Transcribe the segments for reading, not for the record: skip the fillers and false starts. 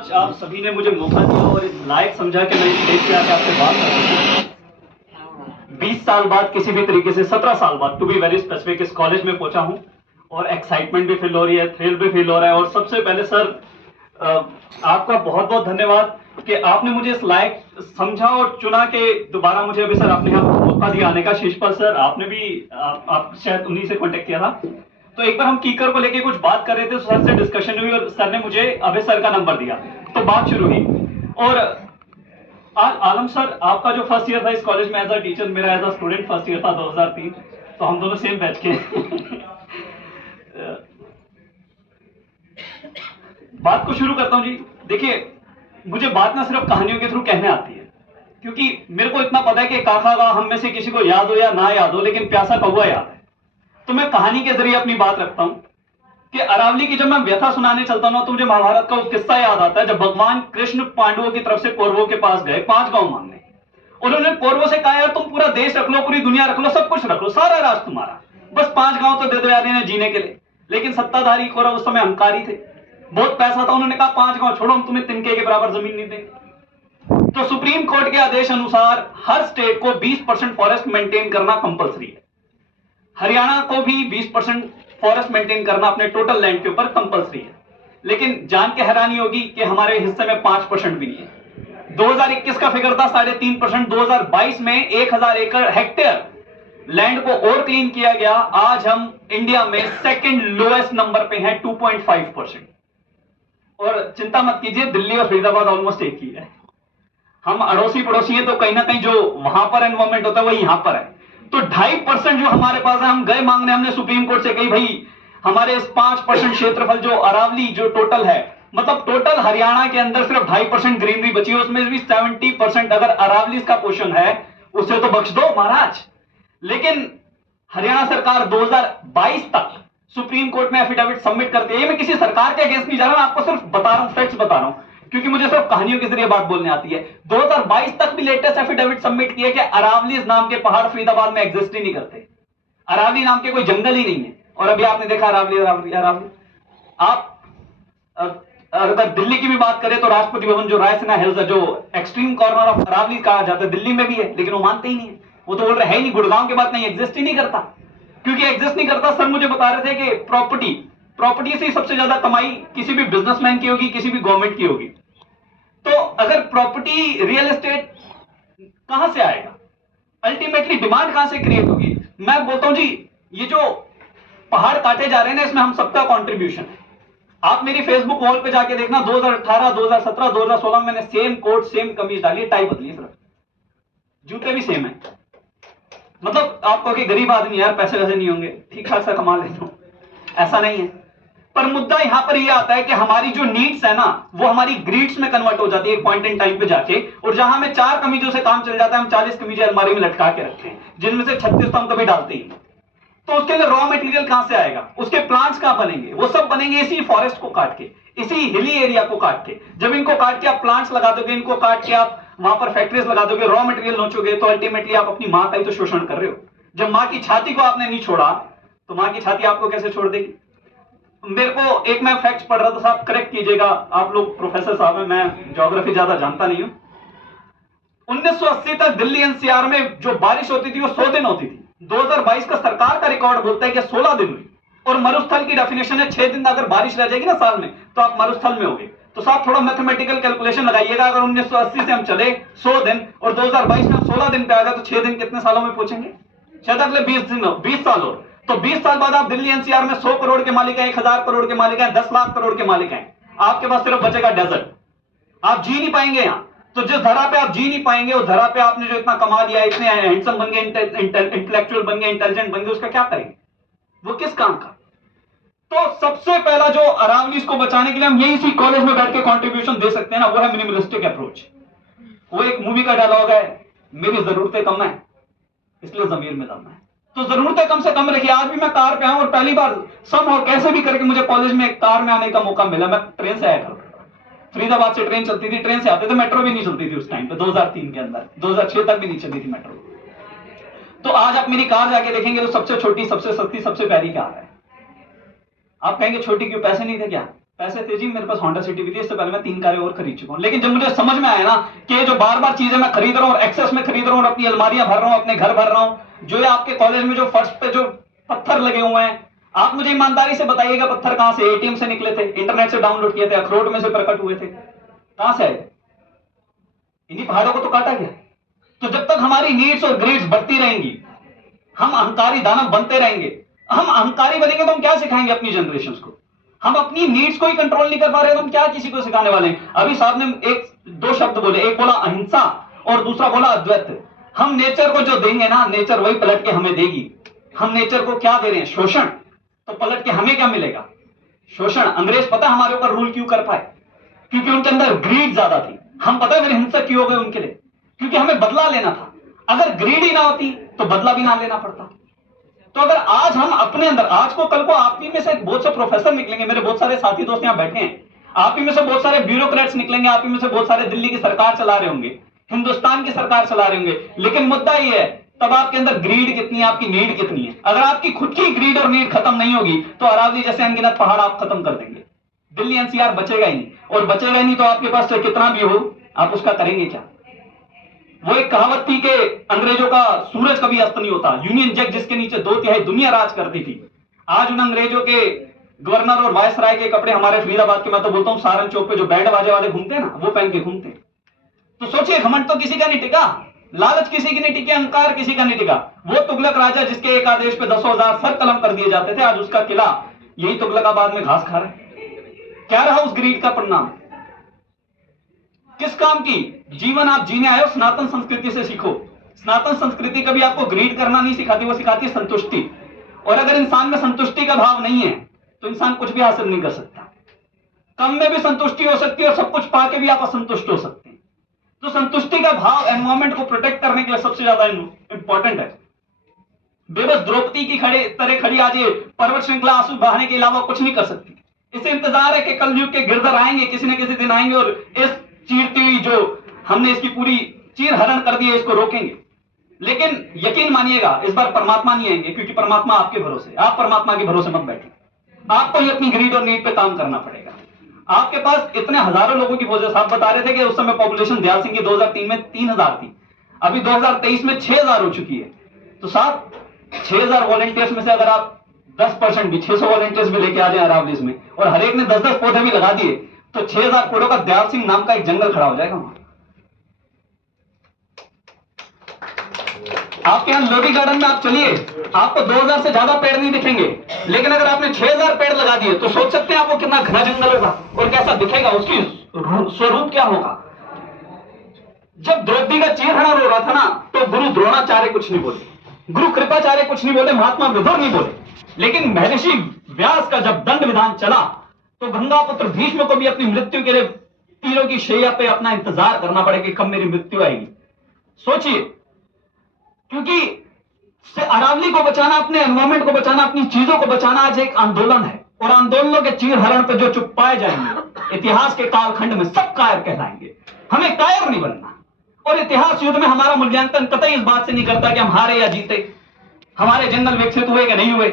आज आप सभी ने मुझे मौका दिया और इस लायक समझा कि मैं इस स्टेज पे आके आपसे बात कर सकूं। 20 साल बाद किसी भी तरीके से 17 साल बाद टू बी वेरी स्पेसिफिक इस कॉलेज में पहुंचा हूं और एक्साइटमेंट भी फील हो रही है, थ्रिल भी फील हो रहा है। और सबसे पहले सर आपका बहुत बहुत धन्यवाद कि आपने मुझे इस लायक समझा और चुना के दोबारा मुझे अभी सर आपने यहाँ मौका दिया आने का। शिषपाल सर आपने भी आप शायद उन्हीं से कांटेक्ट किया था, तो एक बार हम कीकर को लेके कुछ बात कर रहे थे, सर से डिस्कशन हुई और सर ने मुझे अभय सर का नंबर दिया, तो बात शुरू हुई। और आलम सर आपका जो फर्स्ट ईयर था इस कॉलेज में एज अ टीचर, मेरा as a student first year था 2003, तो हम दोनों सेम बैच के बात को शुरू करता हूं जी। देखिए मुझे बात ना सिर्फ कहानियों के थ्रू कहने आती है, क्योंकि मेरे को इतना पता है कि काका का हम में से किसी को याद हो या ना याद हो, लेकिन प्यासा कौवा याद है। तो मैं कहानी के जरिए अपनी बात रखता हूं कि अरावली की जब मैं व्यथा सुनाने चलता हूं तो मुझे महाभारत का वो किस्सा याद आता है जब भगवान कृष्ण पांडवों की तरफ से कौरवों के पास गए 5 गांव मांगने। उन्होंने कौरवों से कहा यार तुम पूरा देश रख लो, पूरी दुनिया रख लो, सब कुछ रख लो, सारा राज तुम्हारा, बस 5 गांव तो दे दो यार इन्हें जीने के लिए। लेकिन सत्ताधारी कौरव उस समय अहंकारी थे, बहुत पैसा था, उन्होंने कहा 5 गांव छोड़ो, हम तुम्हें तिनके के बराबर जमीन नहीं देंगे। तो सुप्रीम कोर्ट के आदेश अनुसार हर स्टेट को 20% फॉरेस्ट मेंटेन करना कंपलसरी है। हरियाणा को भी 20% फॉरेस्ट मेंटेन करना अपने टोटल लैंड के ऊपर कंपलसरी है। लेकिन जान के हैरानी होगी कि हमारे हिस्से में 5% भी नहीं है। 2021 का फिगर था 3.5%, 2022 में 1000 एकड़ हेक्टेयर लैंड को और क्लीन किया गया। आज हम इंडिया में सेकंड लोएस्ट नंबर पे हैं 2.5%। और चिंता मत कीजिए, दिल्ली और फरीदाबाद ऑलमोस्ट एक ही है। हम अड़ोसी पड़ोसी हैं, तो कहीं ना कहीं जो वहां पर एनवायरमेंट होता है वही यहां पर है। तो 2.5% जो हमारे पास है, हम गए मांगने, हमने सुप्रीम कोर्ट से कही भाई हमारे इस 5% क्षेत्रफल जो अरावली जो टोटल है, मतलब टोटल हरियाणा के अंदर सिर्फ 2.5% ग्रीनरी बची है, उसमें भी 70% अगर अरावली का पोर्शन है उसे तो बख्श दो महाराज। लेकिन हरियाणा सरकार 2022 तक सुप्रीम कोर्ट में एफिडेविट सबमिट करती है। मैं किसी सरकार के अगेंस्ट नहीं जा रहा हूं, आपको सिर्फ बता रहा हूं, फैक्ट्स बता रहा हूं, क्योंकि मुझे सिर्फ कहानियों के जरिए बात बोलने आती है। 2022 तक भी लेटेस्ट एफिडेविट सबमिट किए कि अरावली नाम के पहाड़ फरीदाबाद में एग्जिस्ट ही नहीं करते, अरावली नाम के कोई जंगल ही नहीं है। और अभी आपने देखा अरावली अरावली अरावली। आप अगर दिल्ली की भी बात करें तो राष्ट्रपति भवन जो रायसीना हिल्स है, जो एक्सट्रीम कॉर्नर ऑफ अरावली कहा जाता है, दिल्ली में भी है, लेकिन वो मानते ही नहीं है। वो तो बोल रहे है नहीं, गुड़गांव के बाद नहीं, एग्जिस्ट ही नहीं करता। क्योंकि एग्जिस्ट नहीं करता, सर मुझे बता रहे थे कि प्रॉपर्टी से सबसे ज्यादा कमाई किसी भी बिजनेसमैन की होगी, किसी भी गवर्नमेंट की होगी। तो अगर प्रॉपर्टी रियल एस्टेट कहां से आएगा, अल्टीमेटली डिमांड कहां से क्रिएट होगी। मैं बोलता हूं जी, ये जो पहाड़ काटे जा रहे हैं ना, इसमें हम सबका कंट्रीब्यूशन है। आप मेरी फेसबुक वॉल पे जाके देखना, 2018, 2017, 2016 में मैंने सेम कोट सेम कमीज डाली है, टाई बदली, सिर्फ जूते भी सेम है। मतलब आपको कि गरीब आदमी यार पैसे वैसे नहीं होंगे, ठीक ठाक सा कमा लेता हूं, ऐसा नहीं है। पर मुद्दा यहां पर यह आता है कि हमारी जो नीड्स है ना, वो हमारी ग्रीड्स में कन्वर्ट हो जाती है एक पॉइंट इन टाइम पे जाके। और जहां हमें 4 कमीजों से काम चल जाता है, हम 40 कमीजें अलमारी में लटका के रखते हैं, जिनमें से 36 तो हम कभी डालते ही नहीं। तो उसके लिए रॉ मटेरियल कहां से आएगा, उसके प्लांट्स कहां बनेंगे, वो सब बनेंगे इसी फॉरेस्ट को काट के, इसी हिली एरिया को काट के। जब इनको काट के आप प्लांट्स लगा दोगे, इनको काट के आप वहां पर फैक्ट्रीज लगा दोगे, रॉ मटेरियल नोचोगे, तो अल्टीमेटली आप अपनी मां का ही तो शोषण कर रहे हो। जब मां की छाती को आपने नहीं छोड़ा, तो मां की छाती आपको कैसे छोड़ देगी। मेरे को एक मैं फैक्ट पढ़ रहा था, साहब करेक्ट कीजिएगा, आप लोग प्रोफेसर साहब हैं, मैं ज्योग्राफी ज्यादा जानता नहीं हूं। 1980 तक दिल्ली एनसीआर में जो बारिश होती थी वो 100 दिन होती थी। 2022 का सरकार का रिकॉर्ड बोलता है कि 16 दिन हुई। और मरुस्थल की डेफिनेशन है 6 दिन अगर बारिश रह जाएगी ना साल में, तो आप मरुस्थल में होगे। तो साहब थोड़ा मैथमेटिकल कैलकुलेशन लगाइएगा, अगर 1980 से हम चले 100 दिन और 2022 में हम 16 दिन पे आ गए, तो 6 दिन कितने सालों में पहुंचेंगे, शायद अगले 20 साल और। तो 20 साल बाद आप दिल्ली एनसीआर में 100 करोड़ के मालिक हैं, 1000 करोड़ के मालिक हैं, 10 लाख करोड़ के मालिक हैं। आपके पास सिर्फ बचेगा डेजर्ट, आप जी नहीं पाएंगे यहां। तो जिस धरा पे आप जी नहीं पाएंगे, उस धरा पे आपने जो इतना कमा लिया, इतने हैंडसम बन गए, इंटेलेक्चुअल बन गए, इंटेलिजेंट बन गए, उसका क्या करेंगे, वो किस काम का। तो सबसे पहला जो अरावलीज को बचाने के लिए हम यही इसी कॉलेज में बैठ के कंट्रीब्यूशन दे सकते हैं ना, वो है मिनिमलिस्टिक अप्रोच। वो एक मूवी का डायलॉग है, मेरी जरूरतें कम है इसलिए जमीर में दम है। तो जरूरतें कम से कम रखिए। आज भी मैं कार पे आऊं और पहली बार सम और कैसे भी करके मुझे कॉलेज में कार में आने का मौका मिला। मैं ट्रेन से आया था, फरीदाबाद से ट्रेन चलती थी, ट्रेन से आते थे, मेट्रो भी नहीं चलती थी उस टाइम पे, 2003 के अंदर, 2006 तक भी नहीं चलती थी मेट्रो। तो आज आप मेरी कार जाके देखेंगे तो सबसे छोटी, सबसे सस्ती, सबसे प्यारी कार है। आप कहेंगे छोटी क्यों, पैसे नहीं थे क्या, पैसे थे जी मेरे पास, होंडा सिटी भी थी, इससे पहले मैं 3 कारें और खरीद चुका हूं। लेकिन जब मुझे समझ में आया ना कि ये जो बार बार चीजें मैं खरीद रहा हूं और एक्सेस में खरीद रहा हूं और अपनी अलमारियां भर रहा हूं, अपने घर भर रहा हूं, जो ये आपके कॉलेज में जो फर्श पे जो पत्थर लगे हुए हैं, आप मुझे ईमानदारी से बताइएगा पत्थर कहां से? एटीएम से निकले थे, इंटरनेट से डाउनलोड किए थे, अखरोट में से प्रकट हुए थे, कहां से आए? इन्हीं पहाड़ों को तो काटा गया। तो जब तक हमारी नीड्स और ग्रीड्स बढ़ती रहेंगी, हम अहंकारी दानव बनते रहेंगे। हम अहंकारी बनेंगे तो हम क्या सिखाएंगे अपनी जनरेशन को? हम अपनी नीड्स को ही कंट्रोल नहीं कर पा रहे तो हम क्या किसी को सिखाने वाले हैं? अभी साहब ने दो शब्द बोले, एक बोला अहिंसा और दूसरा बोला अद्वैत। हम नेचर को जो देंगे ना, नेचर वही पलट के हमें देगी। हम नेचर को क्या दे रहे हैं? शोषण। तो पलट के हमें क्या मिलेगा? शोषण। अंग्रेज पता हमारे ऊपर रूल क्यों कर पाए? क्योंकि उनके अंदर ग्रीड ज्यादा थी। हम पता है मेरे हिंसक क्यों हो गए उनके लिए? क्योंकि हमें बदला लेना था। अगर ग्रीड ही ना होती तो बदला भी ना लेना पड़ता। तो अगर आज हम अपने अंदर, आज को कल को आप ही में से बहुत से प्रोफेसर निकलेंगे, मेरे बहुत सारे साथी दोस्त यहां बैठे हैं, आप ही में से बहुत सारे ब्यूरोक्रेट्स निकलेंगे, आप ही में से बहुत सारे दिल्ली की सरकार चला रहे होंगे, हिंदुस्तान की सरकार चला रहे होंगे, लेकिन मुद्दा ये है तब आपके अंदर ग्रीड कितनी है, आपकी नीड कितनी है? अगर आपकी खुद की ग्रीड और नीड खत्म नहीं होगी तो अरावली जैसे अनगिनत पहाड़ आप खत्म कर देंगे। दिल्ली एनसीआर बचेगा ही नहीं, और बचेगा ही नहीं तो आपके पास चाहे कितना भी हो, आप उसका करेंगे क्या? वो एक कहावत थी कि अंग्रेजों का सूरज कभी अस्त नहीं होता। यूनियन जैक जिसके नीचे 2/3 दुनिया राज करती थी, आज उन अंग्रेजों के गवर्नर और वायस राय के कपड़े हमारे फरीदाबाद के, मैं तो बोलता हूं सारन चौक पे जो बैंड बाजे वाले घूमते हैं ना, वो पहन के घूमते हैं। तो सोचिए, घमंड तो किसी का नहीं टिका, लालच किसी की नहीं टिकी, अहंकार किसी का नहीं टिका। वो तुगलक राजा जिसके एक आदेश पे 10,000 सर कलम कर दिए जाते थे, आज उसका किला यही तुगलकाबाद में घास खा रहा है। क्या रहा उस ग्रीड का परिणाम? किस काम की? जीवन आप जीने आए हो, सनातन संस्कृति से सीखो। सनातन संस्कृति कभी आपको ग्रीड करना नहीं सिखाती, वो सिखाती है संतुष्टि। और अगर इंसान में संतुष्टि का भाव नहीं है तो इंसान कुछ भी हासिल नहीं कर सकता। कम में भी संतुष्टि हो सकती है और सब कुछ पाके भी आप असंतुष्ट हो सकते हैं। तो संतुष्टि का भाव एनवायरमेंट को प्रोटेक्ट करने के लिए सबसे ज्यादा इंपॉर्टेंट है। बेबस द्रौपदी की तरह खड़ी आज ये पर्वत श्रृंखला आंसू बहाने के अलावा कुछ नहीं कर सकती। इसे इंतजार है कि कलयुग के गिरधर आएंगे, किसी न किसी दिन आएंगे और इस चीरती हुई जो हमने इसकी पूरी चीर हरण कर दी है, इसको रोकेंगे। लेकिन यकीन मानिएगा, इस बार परमात्मा नहीं आएंगे, क्योंकि परमात्मा आपके भरोसे। आप परमात्मा के भरोसे मत बैठे, आपको ही अपनी ग्रीड और नीड पे काम करना पड़ेगा। आपके पास इतने हजारों लोगों की फौज है। साहब बता रहे थे कि उस समय पॉपुलेशन दयाल सिंह की 2003 में 3,000 थी, अभी 2023 में 6,000 हो चुकी है। तो साहब 6,000 वॉलंटियर्स में से अगर आप 10% भी 600 वॉलंटियर्स भी लेके आ जाए अरावलीज में, और हर एक ने 10-10 पौधे भी लगा दिए, तो 6,000 पेड़ों का दयाल सिंह नाम का एक जंगल खड़ा हो जाएगा वहां। आपके यहां लोधी गार्डन में आप चलिए, आपको 2,000 से ज्यादा पेड़ नहीं दिखेंगे, लेकिन अगर आपने 6,000 पेड़ लगा दिए तो सोच सकते हैं आपको कितना घना जंगल होगा और कैसा दिखेगा, उसकी स्वरूप क्या होगा। जब द्रौपदी का चीरहरण हो रहा था ना, तो गुरु द्रोणाचार्य कुछ नहीं बोले, गुरु कृपाचार्य कुछ नहीं बोले, महात्मा विदुर नहीं बोले, लेकिन महर्षि व्यास का जब दंड विधान चला तो गंगापुत्र भीष्म को भी अपनी मृत्यु के लिए तीरों की शैया पे अपना इंतजार करना पड़ेगा कि कब मेरी मृत्यु आएगी। सोचिए, क्योंकि अरावली को बचाना, अपने एनवायरमेंट को बचाना, अपनी चीजों को बचाना आज एक आंदोलन है, और आंदोलनों के चीरहरण पे जो चुप पाए जाएंगे इतिहास के कालखंड में सब कायर कहलाएंगे। हमें कायर नहीं बनना, और इतिहास युद्ध में हमारा मूल्यांकन कतई इस बात से नहीं करता कि हम हारे या जीते, हमारे जंगल विकसित हुए कि नहीं हुए।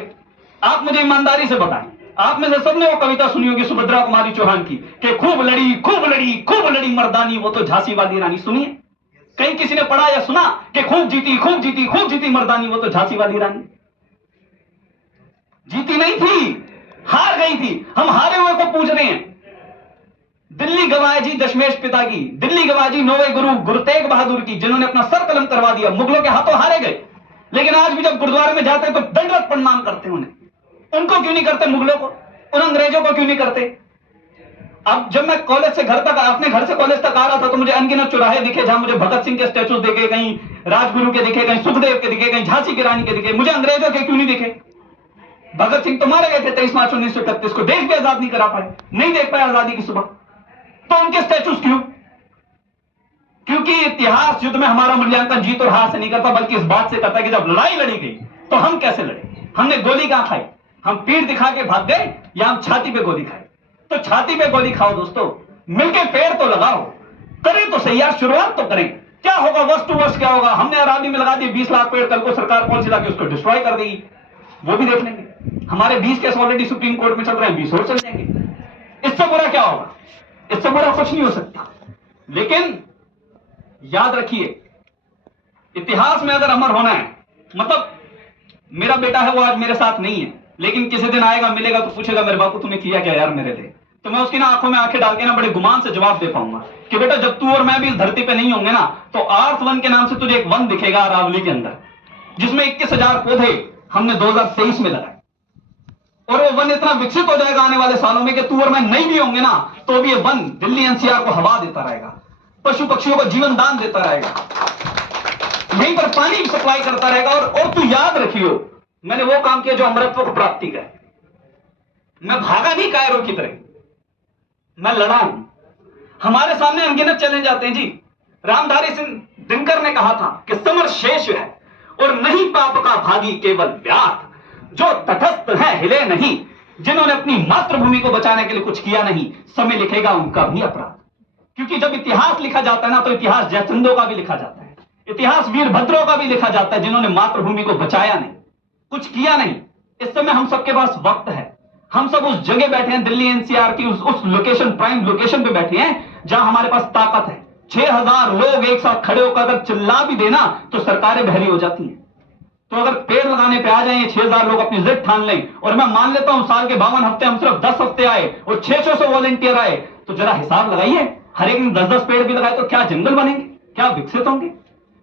आप मुझे ईमानदारी से बताएं, आप में से सबने वो कविता सुनी होगी सुभद्रा कुमारी चौहान की कि खूब लड़ी खूब लड़ी खूब लड़ी मर्दानी वो तो झांसी वाली रानी। सुनिए, कहीं किसी ने पढ़ा या सुना कि खूब जीती खूब जीती खूब जीती मर्दानी वो तो झांसी वाली रानी? जीती नहीं थी, हार गई थी। हम हारे हुए को पूछ रहे हैं। दिल्ली गवाए जी दशमेश पिता की, दिल्ली गवाए जी नौवे गुरु गुरु तेग बहादुर की, जिन्होंने अपना सर कलम करवा दिया, मुगलों के हाथों हारे गए, लेकिन आज भी जब गुरुद्वारे में जाते हैं तो दंडवत प्रणाम करते हैं उन्हें। उनको क्यों नहीं करते? मुगलों को, उन अंग्रेजों को क्यों नहीं करते? अब जब मैं कॉलेज से घर तक, अपने घर से कॉलेज तक आ रहा था, तो मुझे अनगिनत चौराहे दिखे जहां मुझे भगत सिंह के स्टैचू दिखे, कहीं राजगुरु के दिखे, कहीं सुखदेव के दिखे, कहीं झांसी की रानी के दिखे। मुझे अंग्रेजों के क्यों नहीं दिखे? भगत सिंह तो मारे गए थे 23 मार्च 1931 को, देश भी आजाद नहीं करा पाए, नहीं देख पाए आजादी की सुबह, तो उनके स्टैचूज क्यों? क्योंकि इतिहास युद्ध में हमारा मूल्यांकन जीत और हार से नहीं करता, बल्कि इस बात से करता है कि जब लड़ाई लड़ी गई तो हम कैसे लड़े, हमने गोली कहां खाई, हम पीठ दिखा के भाग गए या हम छाती पे गोली खाए? तो छाती पे गोली खाओ दोस्तों, मिलके पेड़ तो लगाओ, करें तो सही यार, शुरुआत तो करें। क्या होगा, वर्ष टू वर्ष क्या होगा? हमने अरावली में लगा दिए 20 लाख पेड़, कल को सरकार पॉलिसी लाके उसको डिस्ट्रॉय कर देगी, वो भी देख लेंगे। हमारे 20 केस ऑलरेडी सुप्रीम कोर्ट में चल रहे हैं, 20 और चल जाएंगे। इससे बुरा क्या होगा? इससे बुरा कुछ नहीं हो सकता। लेकिन याद रखिए, इतिहास में अगर अमर होना है, मतलब मेरा बेटा है वो आज मेरे साथ नहीं है, लेकिन किसी दिन आएगा, मिलेगा तो पूछेगा मेरे बापू तुमने किया क्या यार मेरे लिए, तो मैं उसकी ना आंखों में आंखें डाल के ना बड़े गुमान से जवाब दे पाऊंगा कि बेटा जब तू और मैं भी इस धरती पे नहीं होंगे ना, तो आर्थ वन के नाम से तुझे एक वन दिखेगा अरावली के अंदर, जिसमें 21,000 पौधे हमने 2023 में लगाए, और वो वन इतना विकसित हो जाएगा आने वाले सालों में कि तू और मैं नहीं भी होंगे ना, तो भी ये वन दिल्ली एनसीआर को हवा देता रहेगा, पशु पक्षियों को जीवन दान देता रहेगा, यहीं पर पानी भी सप्लाई करता रहेगा। और तू याद रखियो, मैंने वो काम किया जो अमरत्व को प्राप्ति का है। मैं भागा नहीं कायरों की तरह, मैं लड़ा हूं। हमारे सामने अनगिनत चैलेंज आते हैं जी। रामधारी सिंह दिनकर ने कहा था कि समर शेष है और नहीं पाप का भागी केवल व्याध, जो तटस्थ है हिले नहीं, जिन्होंने अपनी मातृभूमि को बचाने के लिए कुछ किया नहीं, समय लिखेगा उनका भी अपराध। क्योंकि जब इतिहास लिखा जाता है ना, तो इतिहास जयचंदों का भी लिखा जाता है, इतिहास वीरभद्रों का भी लिखा जाता है, जिन्होंने मातृभूमि को बचाया नहीं, कुछ किया नहीं। इस समय हम सबके पास वक्त है, हम सब उस जगह बैठे हैं, दिल्ली एनसीआर की उस लोकेशन, प्राइम लोकेशन पे बैठे हैं जहां हमारे पास ताकत है। 6,000 लोग एक साथ खड़े होकर अगर चिल्ला भी देना तो सरकारें बहरी हो जाती हैं। तो अगर पेड़ लगाने पे आ जाए 6,000 लोग अपनी जिद ठान लें, और मैं मान लेता हूं साल के 52 हफ्ते हम सिर्फ 10 हफ्ते आए और 600 वॉलंटियर आए, तो जरा हिसाब लगाइए, हर एक ने 10-10 पेड़ भी लगाए तो क्या जंगल बनेंगे, क्या विकसित होंगे।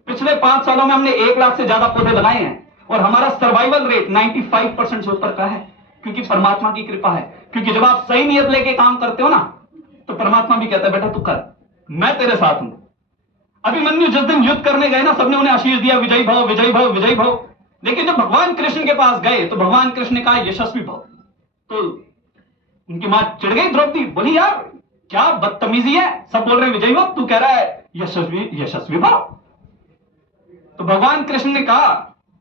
पिछले 5 सालों में हमने 1 लाख से ज्यादा पौधे लगाए हैं और हमारा सर्वाइवल रेट 95% से ऊपर का है, क्योंकि परमात्मा की कृपा है। क्योंकि जब आप सही नियत लेके काम करते हो ना, तो परमात्मा भी कहता है बेटा तू कर, मैं तेरे साथ हूं। अभिमन्यु जिस दिन युद्ध करने गए ना, सबने उन्हें आशीष दिया, विजयी भव विजयी भव विजयी भव। लेकिन जब भगवान कृष्ण के पास गए तो भगवान कृष्ण ने कहा यशस्वी भव। तो उनकी मां चिढ़ गई, द्रौपदी बोली यार क्या बदतमीजी है, सब बोल रहे हैं विजयी भव, तू कह रहा है यशस्वी भव। तो भगवान कृष्ण ने कहा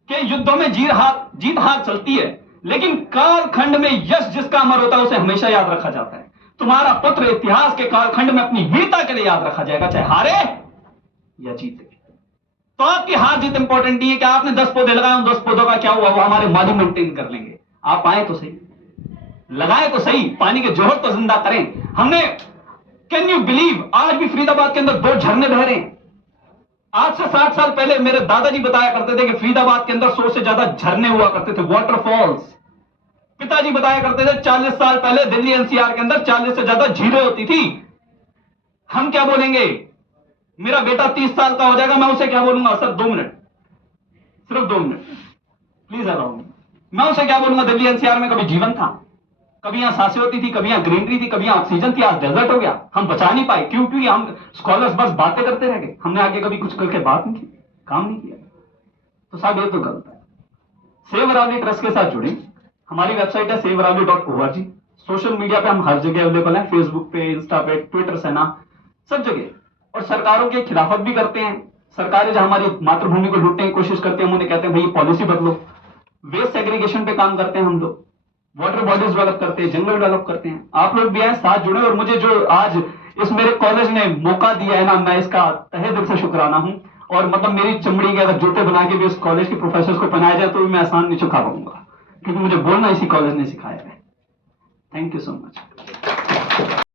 कि युद्धों में जीत हार चलती है, लेकिन कालखंड में यश जिसका अमर होता है उसे हमेशा याद रखा जाता है। तुम्हारा पुत्र इतिहास के कालखंड में अपनी वीरता के लिए याद रखा जाएगा, चाहे हारे या जीते। तो आपकी हार जीत इंपॉर्टेंट नहीं है कि आपने 10 पौधे लगाए, उन 10 पौधों का क्या हुआ, वो हमारे माली मेंटेन कर लेंगे। आप आए तो सही, लगाए तो सही, पानी के जोहर तो जिंदा करें। हमने, कैन यू बिलीव, आज भी फरीदाबाद के अंदर 2 झरने बह रहे हैं। आज से 60 साल पहले मेरे दादाजी बताया करते थे कि फरीदाबाद के अंदर 100 से ज्यादा झरने हुआ करते थे, वाटरफॉल्स। पिताजी बताया करते थे 40 साल पहले दिल्ली एनसीआर के अंदर 40 से ज्यादा झीलें होती थी। हम क्या बोलेंगे, मेरा बेटा 30 साल का हो जाएगा, मैं उसे क्या बोलूंगा, सर 2 मिनट, सिर्फ 2 मिनट प्लीज अलाउ मी। मैं उसे क्या बोलूंगा, दिल्ली एनसीआर में कभी जीवन था, कभी यहां सांसें होती थी, कभी यहां ग्रीनरी थी, कभी यहां ऑक्सीजन थी, आज डेजर्ट हो गया। हम बचा नहीं पाए, क्यों? क्योंकि हम स्कॉलर्स बस बातें करते रह गए, हमने आगे कभी कुछ करके बात नहीं की, काम नहीं किया। तो साहब ये तो गलत है। सेव अरावली ट्रस्ट के साथ जुड़े, हमारी वेबसाइट है savearavli.org। सोशल मीडिया पे हम हर जगह अवेलेबल हैं, फेसबुक पे, इंस्टा पे, ट्विटर से ना, सब जगह। और सरकारों के खिलाफत भी करते हैं। सरकारें जो हमारी मातृभूमि को लूटने की कोशिश करते हैं, हम उन्हें कहते हैं भाई पॉलिसी बदलो। वेस्ट सेग्रीगेशन पे काम करते हैं हम लोग, वाटर बॉडीज डेवलप करते हैं, जंगल डेवलप करते हैं। आप लोग भी आए, साथ जुड़े। और मुझे जो आज इस मेरे कॉलेज ने मौका दिया है ना, मैं इसका तहे दिल से शुक्राना हूं। और मतलब मेरी चमड़ी के अगर जूते बना के भी इस कॉलेज के प्रोफेसर को पहनाया जाए तो भी मैं आसान नहीं चुका पाऊंगा, क्योंकि मुझे बोलना इसी कॉलेज ने सिखाया है। Thank you so much.